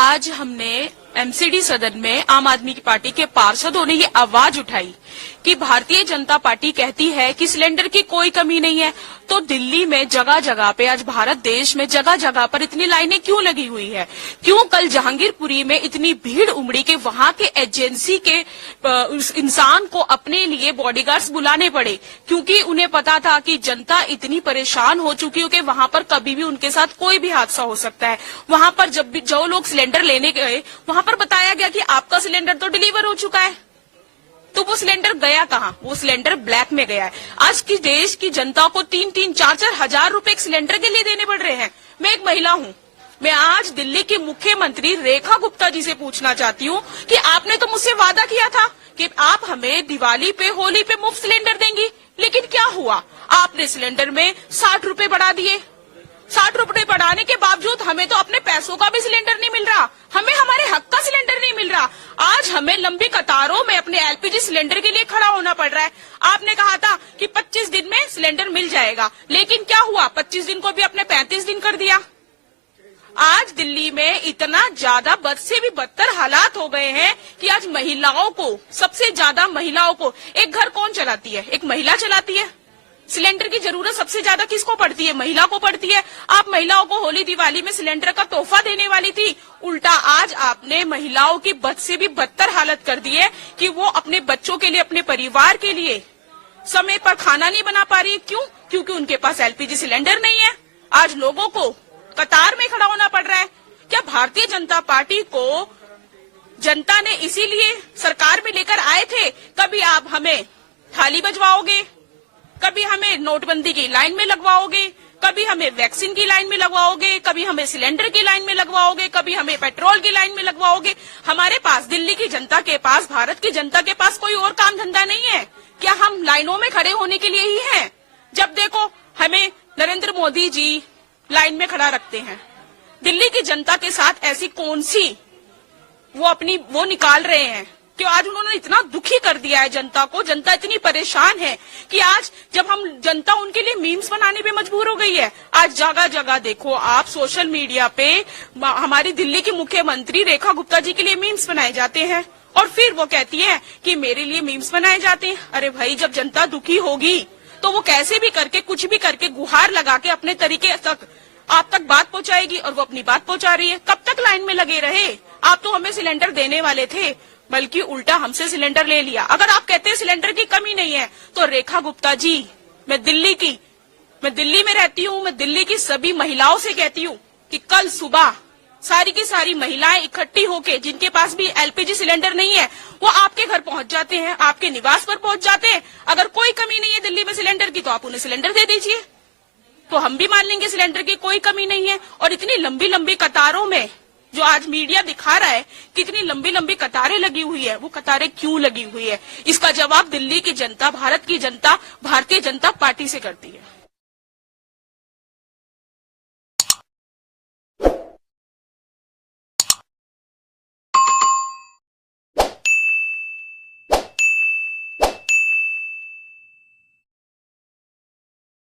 आज हमने एमसीडी सदन में आम आदमी की पार्टी के पार्षदों ने ये आवाज उठाई कि भारतीय जनता पार्टी कहती है कि सिलेंडर की कोई कमी नहीं है, तो दिल्ली में जगह जगह पे, आज भारत देश में जगह जगह पर इतनी लाइनें क्यों लगी हुई है? क्यों कल जहांगीरपुरी में इतनी भीड़ उमड़ी कि वहां के एजेंसी के उस इंसान को अपने लिए बॉडीगार्ड्स बुलाने पड़े, क्योंकि उन्हें पता था कि जनता इतनी परेशान हो चुकी हो कि वहां पर कभी भी उनके साथ कोई भी हादसा हो सकता है। वहां पर जब भी जो लोग सिलेंडर लेने गए, वहां पर बताया गया कि आपका सिलेंडर तो डिलीवर हो चुका है, तो वो सिलेंडर गया कहाँ? वो सिलेंडर ब्लैक में गया है। आज की देश की जनता को 3-3, 4-4 हजार रुपए एक सिलेंडर के लिए देने पड़ रहे हैं। मैं एक महिला हूँ, मैं आज दिल्ली की मुख्यमंत्री रेखा गुप्ता जी से पूछना चाहती हूँ कि आपने तो मुझसे वादा किया था कि आप हमें दिवाली पे, होली पे मुफ्त सिलेंडर देंगी, लेकिन क्या हुआ? आपने सिलेंडर में 60 रुपए बढ़ा दिए। 60 रुपए बढ़ाने के बावजूद हमें तो अपने पैसों का भी सिलेंडर नहीं मिल रहा, हमें हमारे हक का सिलेंडर नहीं मिल रहा। आज हमें लंबी कतारों में अपने एलपीजी सिलेंडर के लिए खड़ा होना पड़ रहा है। आपने कहा था कि 25 दिन में सिलेंडर मिल जाएगा, लेकिन क्या हुआ? 25 दिन को भी अपने 35 दिन कर दिया। आज दिल्ली में इतना ज्यादा बद से भी बदतर हालात हो गए हैं कि आज महिलाओं को, सबसे ज्यादा महिलाओं को, एक घर कौन चलाती है? एक महिला चलाती है। सिलेंडर की जरूरत सबसे ज्यादा किसको पड़ती है? महिला को पड़ती है। आप महिलाओं को होली दिवाली में सिलेंडर का तोहफा देने वाली थी, उल्टा आज आपने महिलाओं की बद से भी बदतर हालत कर दी है कि वो अपने बच्चों के लिए, अपने परिवार के लिए समय पर खाना नहीं बना पा रही। क्यों? क्योंकि उनके पास एलपीजी सिलेंडर नहीं है। आज लोगों को कतार में खड़ा होना पड़ रहा है। क्या भारतीय जनता पार्टी को जनता ने इसीलिए सरकार में लेकर आए थे? कभी आप हमें थाली बजवाओगे, कभी हमें नोटबंदी की लाइन में लगवाओगे, कभी हमें वैक्सीन की लाइन में लगवाओगे, कभी हमें सिलेंडर की लाइन में लगवाओगे, कभी हमें पेट्रोल की लाइन में लगवाओगे। हमारे पास, दिल्ली की जनता के पास, भारत की जनता के पास कोई और काम धंधा नहीं है क्या? हम लाइनों में खड़े होने के लिए ही हैं? जब देखो हमें नरेंद्र मोदी जी लाइन में खड़ा रखते हैं। दिल्ली की जनता के साथ ऐसी कौन सी वो निकाल रहे हैं कि आज उन्होंने इतना दुखी कर दिया है जनता को। जनता इतनी परेशान है कि आज जब हम जनता उनके लिए मीम्स बनाने पे मजबूर हो गई है। आज जगह जगह देखो आप सोशल मीडिया पे हमारी दिल्ली की मुख्यमंत्री रेखा गुप्ता जी के लिए मीम्स बनाए जाते हैं, और फिर वो कहती है कि मेरे लिए मीम्स बनाए जाते हैं। अरे भाई, जब जनता दुखी होगी तो वो कैसे भी करके, कुछ भी करके, गुहार लगा के अपने तरीके तक आप तक बात पहुंचाएगी, और वो अपनी बात पहुंचा रही है। कब तक लाइन में लगे रहे? आप तो हमें सिलेंडर देने वाले थे, बल्कि उल्टा हमसे सिलेंडर ले लिया। अगर आप कहते हैं सिलेंडर की कमी नहीं है, तो रेखा गुप्ता जी, मैं दिल्ली में रहती हूँ, मैं दिल्ली की सभी महिलाओं से कहती हूँ कि कल सुबह सारी की सारी महिलाएं इकट्ठी होके, जिनके पास भी एलपीजी सिलेंडर नहीं है, वो आपके घर पहुंच जाते हैं, आपके निवास पर पहुंच जाते हैं। अगर कोई कमी नहीं है दिल्ली में सिलेंडर की, तो आप उन्हें सिलेंडर दे दीजिए, तो हम भी मान लेंगे सिलेंडर की कोई कमी नहीं है। और इतनी लंबी लंबी कतारों में जो आज मीडिया दिखा रहा है कितनी लंबी लंबी कतारें लगी हुई है, वो कतारें क्यों लगी हुई है? इसका जवाब दिल्ली की जनता, भारत की जनता, भारतीय जनता पार्टी से करती है।